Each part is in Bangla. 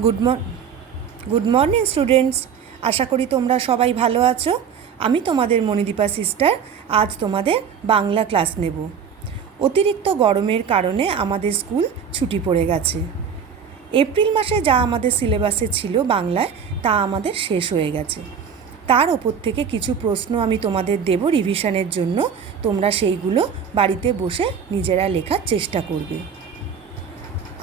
Good good morning students. আশা করি তোমরা সবাই ভালো আছো। আমি তোমাদের মণিদীপা সিস্টার আজ তোমাদের বাংলা ক্লাস নেব। অতিরিক্ত গরমের কারণে আমাদের স্কুল ছুটি পড়ে গেছে। এপ্রিল মাসে যা আমাদের সিলেবাসে ছিল বাংলায় তা আমাদের শেষ হয়ে গেছে। তার ওপর থেকে কিছু প্রশ্ন আমি তোমাদের দেব রিভিশনের জন্য। তোমরা সেইগুলো বাড়িতে বসে নিজেরা লেখার চেষ্টা করবে।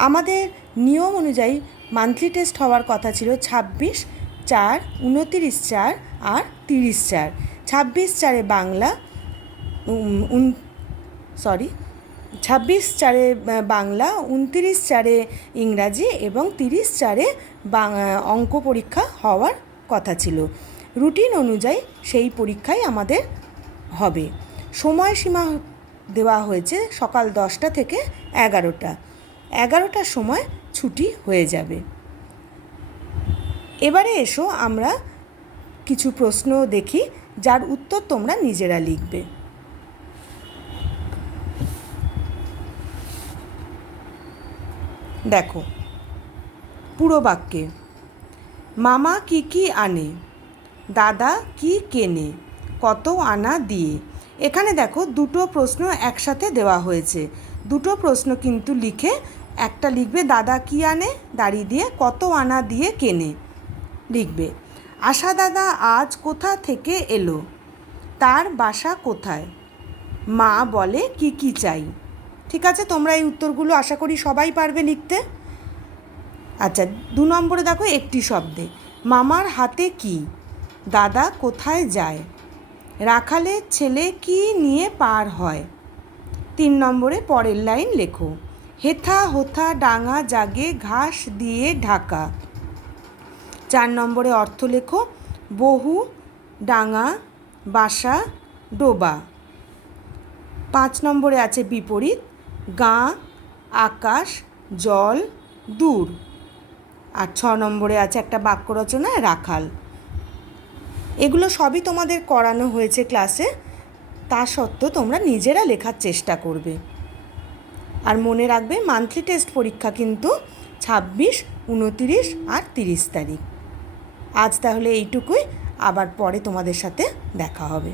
আমাদের নিয়ম অনুযায়ী মান্থলি টেস্ট হওয়ার কথা ছিল 26/4, 29/4 আর 30/4। 26/4 বাংলা 26/4 বাংলা, 29/4 ইংরাজি এবং 30/4 অঙ্ক পরীক্ষা হওয়ার কথা ছিল। রুটিন অনুযায়ী সেই পরীক্ষাই আমাদের হবে। সময়সীমা দেওয়া হয়েছে সকাল 10টা থেকে 11টা। 11টার সময় ছুটি হয়ে যাবে। এবারে এসো আমরা কিছু প্রশ্ন দেখি যার উত্তর তোমরা নিজেরা লিখবে। দেখো পুরো বাক্যে মামা কি কি আনে, দাদা কি কেনে, কত আনা দিয়ে। এখানে দেখো দুটো প্রশ্ন একসাথে দেওয়া হয়েছে। দুটো প্রশ্ন কিন্তু লিখে একটা লিখবে দাদা কি আনে দাড়ি দিয়ে, কত আনা দিয়ে কেনে লিখবে। আশা দাদা আজ কোথা থেকে এলো, তার বাসা কোথায়, মা বলে কি কি চাই। ঠিক আছে, তোমরা এই উত্তরগুলো আশা করি সবাই পারবে লিখতে। আচ্ছা, 2 নম্বরে দেখো একটি শব্দে মামার হাতে কি, দাদা কোথায় যায়, রাখালের ছেলে কি নিয়ে পার হয়। 3 নম্বরে পরের লাইন লেখো হেথা হোথা ডাঙা জাগে ঘাস দিয়ে ঢাকা। 4 নম্বরে অর্থ লেখো বহু, ডাঙা, বাসা, ডোবা। 5 নম্বরে আছে বিপরীত গাঁ, আকাশ, জল, দূর। আর 6 নম্বরে আছে একটা বাক্য রচনা রাখাল। এগুলো সবই তোমাদের করানো হয়েছে ক্লাসে, তা সত্ত্বেও তোমরা নিজেরা লেখার চেষ্টা করবে। আর মনে রাখবে মান্থলি টেস্ট পরীক্ষা কিন্তু 26, 29 আর 30 তারিখ। আজ তাহলে এইটুকুই, আবার পরে তোমাদের সাথে দেখা হবে।